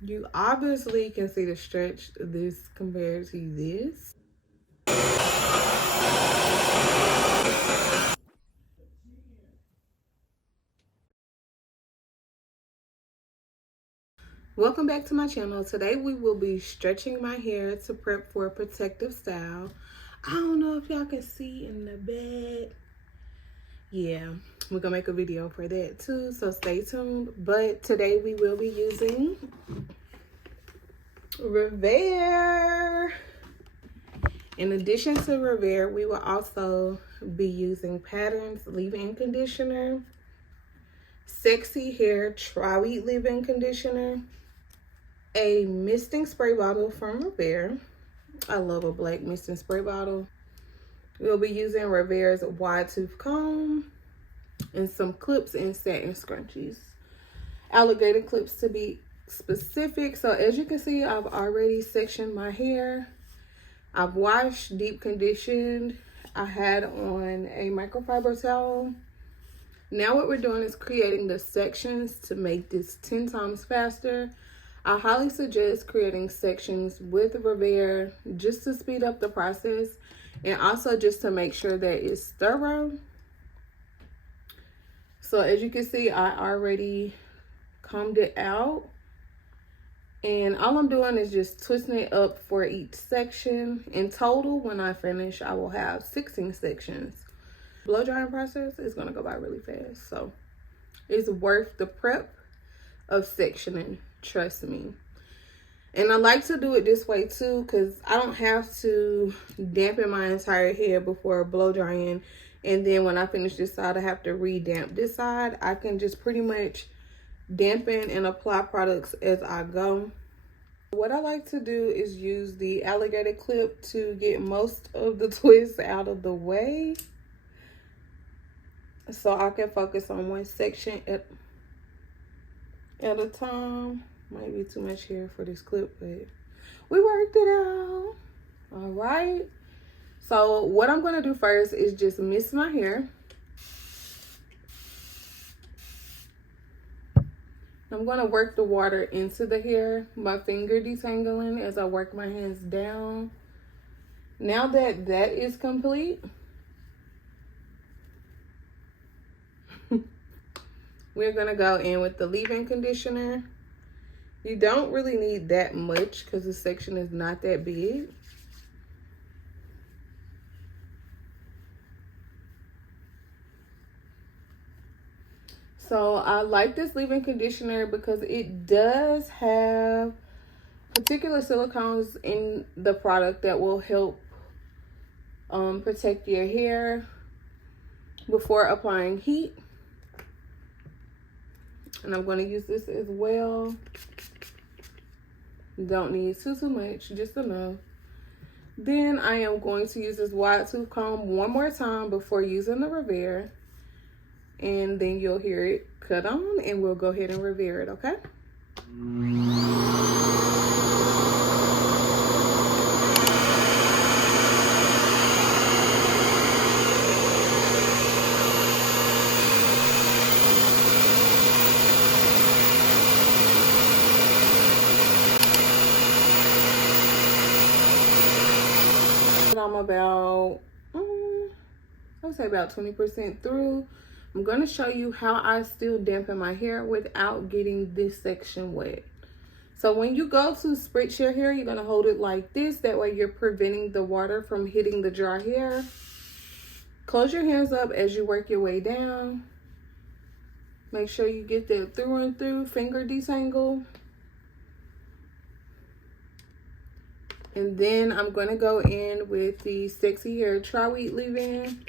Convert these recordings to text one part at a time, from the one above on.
You obviously can see the stretch this compared to this. Welcome back to my channel. Today we will be stretching my hair to prep for a protective style. I don't know if y'all can see in the bed. Yeah, we're gonna make a video for that too, so stay tuned. But today we will be using Revair. In addition to Revair, we will also be using Patterns leave-in conditioner, Sexy Hair Tri-Week leave-in conditioner, a misting spray bottle from Revair. I love a black misting spray bottle. We'll be using Revair's wide tooth comb and some clips and satin scrunchies. Alligator clips to be specific. So as you can see, I've already sectioned my hair. I've washed, deep conditioned. I had on a microfiber towel. Now what we're doing is creating the sections to make this 10 times faster. I highly suggest creating sections with Revair just to speed up the process and also just to make sure that it's thorough. So as you can see, I already combed it out. And all I'm doing is just twisting it up for each section. In total, when I finish, I will have 16 sections. Blow drying process is gonna go by really fast. So it's worth the prep of sectioning, trust me. And I like to do it this way too, because I don't have to dampen my entire hair before blow drying. And then when I finish this side, I have to re-damp this side. I can just pretty much dampen and apply products as I go. What I like to do is use the alligator clip to get most of the twists out of the way, so I can focus on one section at a time. Might be too much hair for this clip, but we worked it out. All right, so what I'm gonna do first is just mist my hair. I'm going to work the water into the hair, my finger detangling as I work my hands down. Now that that is complete, we're going to go in with the leave-in conditioner. You don't really need that much because the section is not that big. So I like this leave-in conditioner because it does have particular silicones in the product that will help protect your hair before applying heat. And I'm going to use this as well. Don't need too much, just enough. Then I am going to use this wide tooth comb one more time before using the Revair. And then you'll hear it cut on, and we'll go ahead and Revair it, okay? I'm about, I'll say about 20% through. I'm going to show you how I still dampen my hair without getting this section wet. So when you go to spritz your hair, you're going to hold it like this. That way you're preventing the water from hitting the dry hair. Close your hands up as you work your way down. Make sure you get that through and through finger detangle. And then I'm going to go in with the Sexy Hair Tri-Week leave-in.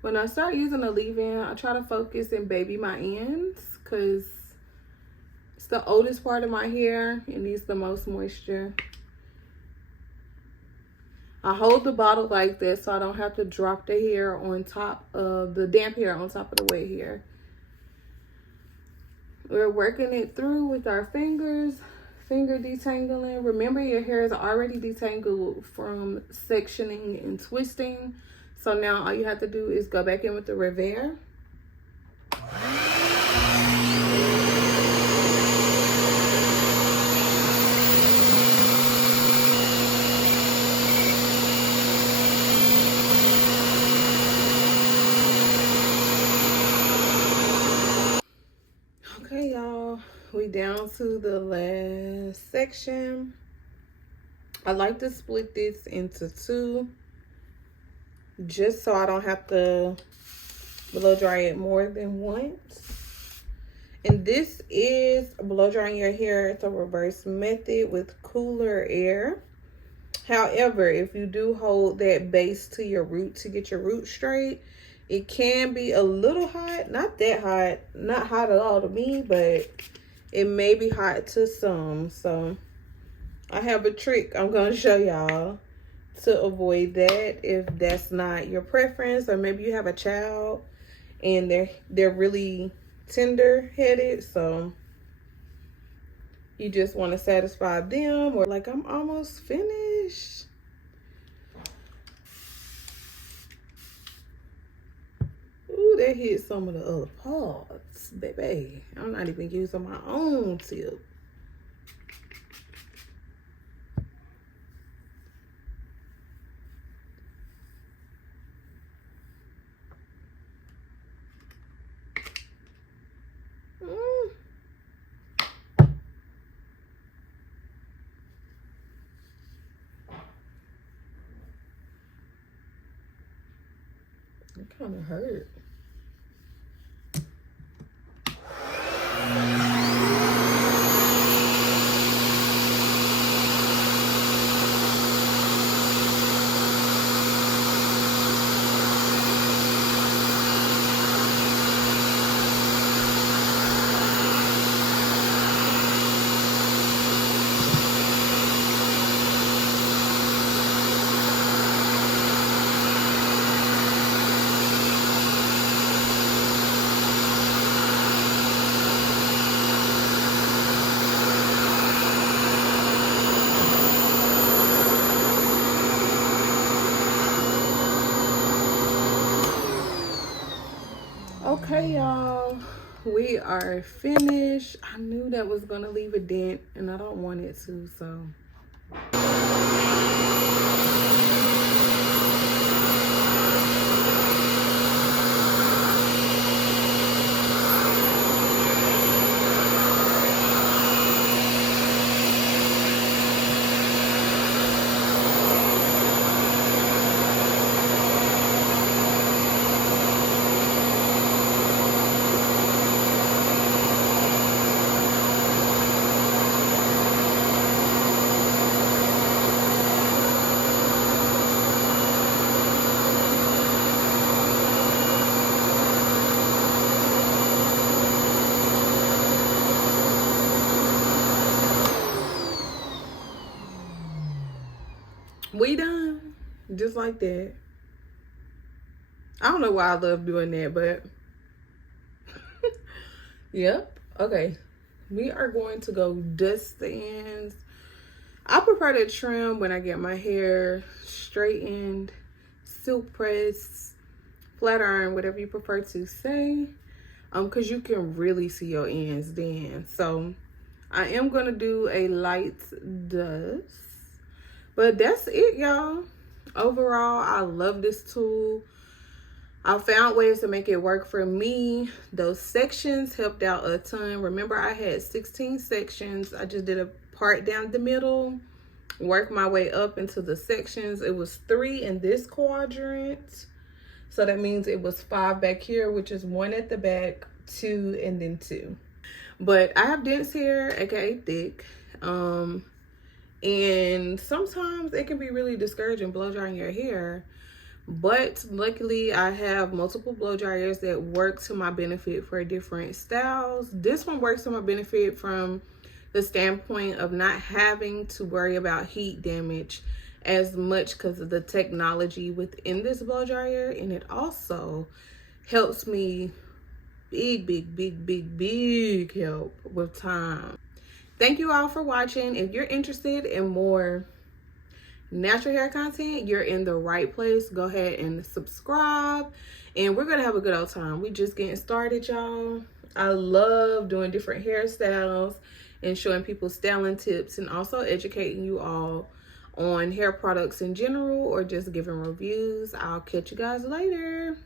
When I start using the leave-in, I try to focus and baby my ends because it's the oldest part of my hair and needs the most moisture. I hold the bottle like this so I don't have to drop the hair on top of the damp hair on top of the wet hair. We're working it through with our fingers, finger detangling. Remember, your hair is already detangled from sectioning and twisting. So now all you have to do is go back in with the Revair. y'all, we down to the last section. I like to split this into two, just so I don't have to blow dry it more than once. And this is blow drying your hair the reverse method with cooler air. However, if you do hold that base to your root to get your root straight, it can be a little hot. Not that hot, not hot at all to me, but it may be hot to some. So I have a trick I'm going to show y'all to avoid that if that's not your preference, or maybe you have a child and they're really tender-headed, so you just want to satisfy them. Or like, I'm almost finished. Ooh, that hit some of the other parts, baby. I'm not even using my own tip. It kind of hurt. Okay, y'all, we are finished. I knew that was gonna leave a dent and I don't want it to, so. We done, just like that. I don't know why I love doing that, but yep. Okay, we are going to go dust the ends. I prefer to trim when I get my hair straightened, silk press, flat iron, whatever you prefer to say, because you can really see your ends then. So I am going to do a light dust. But that's it, y'all. Overall, I love this tool. I found ways to make it work for me. Those sections helped out a ton. Remember, I had 16 sections. I just did a part down the middle, worked my way up into the sections. It was 3 in this quadrant. So that means it was 5 back here, which is 1 at the back, 2, and then 2. But I have dense hair, aka thick. And sometimes it can be really discouraging blow drying your hair, but luckily I have multiple blow dryers that work to my benefit for different styles. This one works to my benefit from the standpoint of not having to worry about heat damage as much because of the technology within this blow dryer, and it also helps me big help with time. Thank you all for watching. If you're interested in more natural hair content, you're in the right place. Go ahead and subscribe, and we're gonna have a good old time. We just getting started, y'all. I love doing different hairstyles and showing people styling tips, and also educating you all on hair products in general, or just giving reviews. I'll catch you guys later.